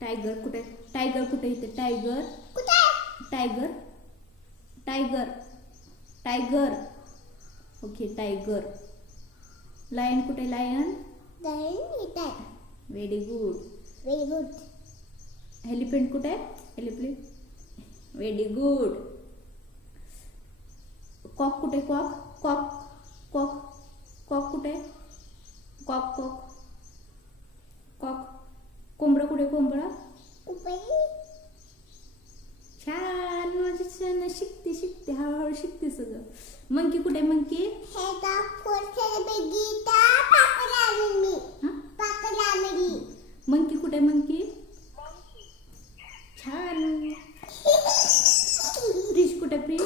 Tiger कुठे? Tiger कुठे? इथे tiger. Tiger. Tiger. Tiger. Okay tiger. Lion कुठे? लायन. Very good. एलिफंट कुठे? एलिफंट. Very good. कॉक कुठे? कॉक. कॉक. कॉक. कॉक कुठे? कॉक. कॉक. कॉक. कोंबडं कुठे? कोंबडा. छान माझी छान शिकते हळूहळू शिकते सगळं. मंकी कुठे? मंकी. मंकी कुठे? मंकी. छान. फिश कुठे? फिश.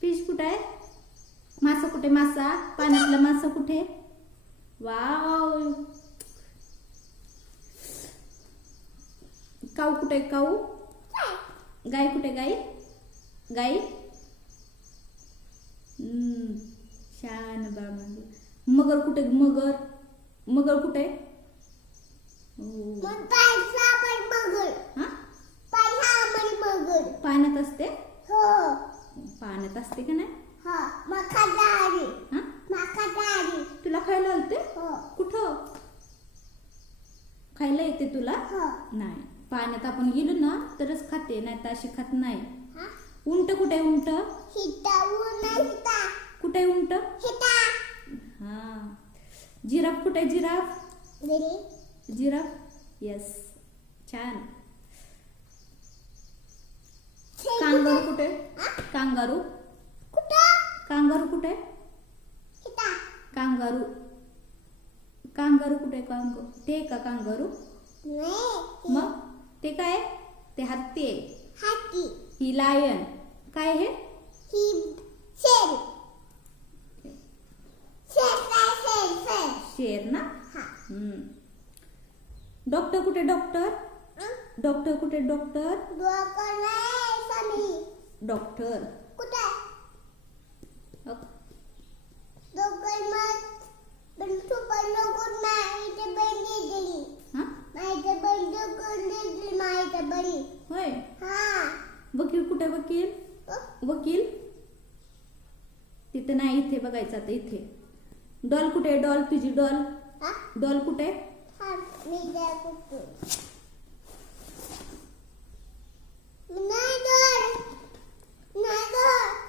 फिश कुठे आहे? मासा कुठे? मासा. पाण्यातला मासा कुठे? वाव. काऊ कुठे? काऊ. गाय कुठे? गाय. गाय. छान बाळ म्हणजे. मगर कुठे? मगर. मगर कुठे? पाण्यात असते. पाण्यात असते का नाही? तुला खायला आलते? कुठं खायला येते तुला? नाही. पाण्यात आपण गेलो ना तरच खाते, नाही तर अशी खात नाही. उंट कुठे? उंट. कुठे उंट? हा. जिराफ कुठे? जिराफ. जिराफ. यस. छान. कांगारू कुठे? कांगारू. कांगारू कुठे? कांगारू. कांगारू कुठे? कांगारू ते का? कांगारू मग ते काय? ते हत्ती आहे. ही लायन. काय हे? शेर ना. डॉक्टर कुठे? डॉक्टर. डॉक्टर कुठे? डॉक्टर. डॉक्टर. होय. वकील कुठे? वकील. वकील तिथे नाही, इथे बघायचं आता. इथे. डॉल कुठे? डॉल. तुझी डॉल. डॉल कुठे?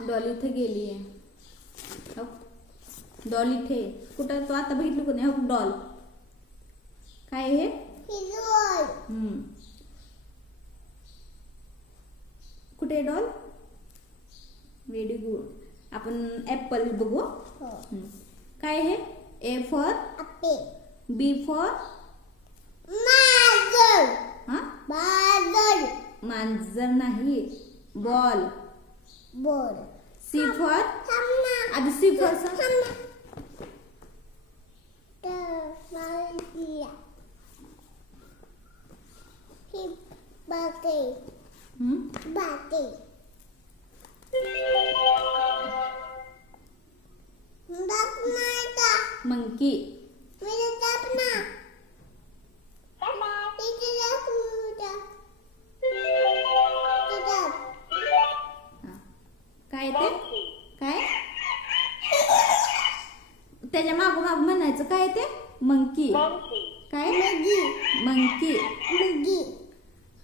डॉल इथे गेली आहे. डॉल इथे कुठं? तो आता बघितलं कोणी? हो डॉल. काय हे? कुठे डॉल? Very good. आपण ऍपल बघू. काय हे? A for. B for. मांजर नाही. बॉल. C for. आधी सी फॉर सांग. मंकी. काय ते? काय? त्याच्या मागो माग म्हणायचं. काय ते? मंकी. काय? मंकी.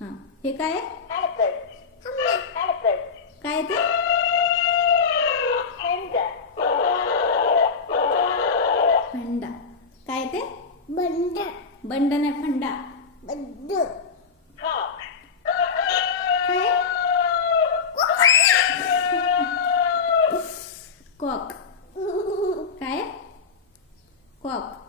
हा. हे काय? काय ते? फंडा. काय ते? बंड नाही, फंडा. काय? कॉक. काय? कॉक.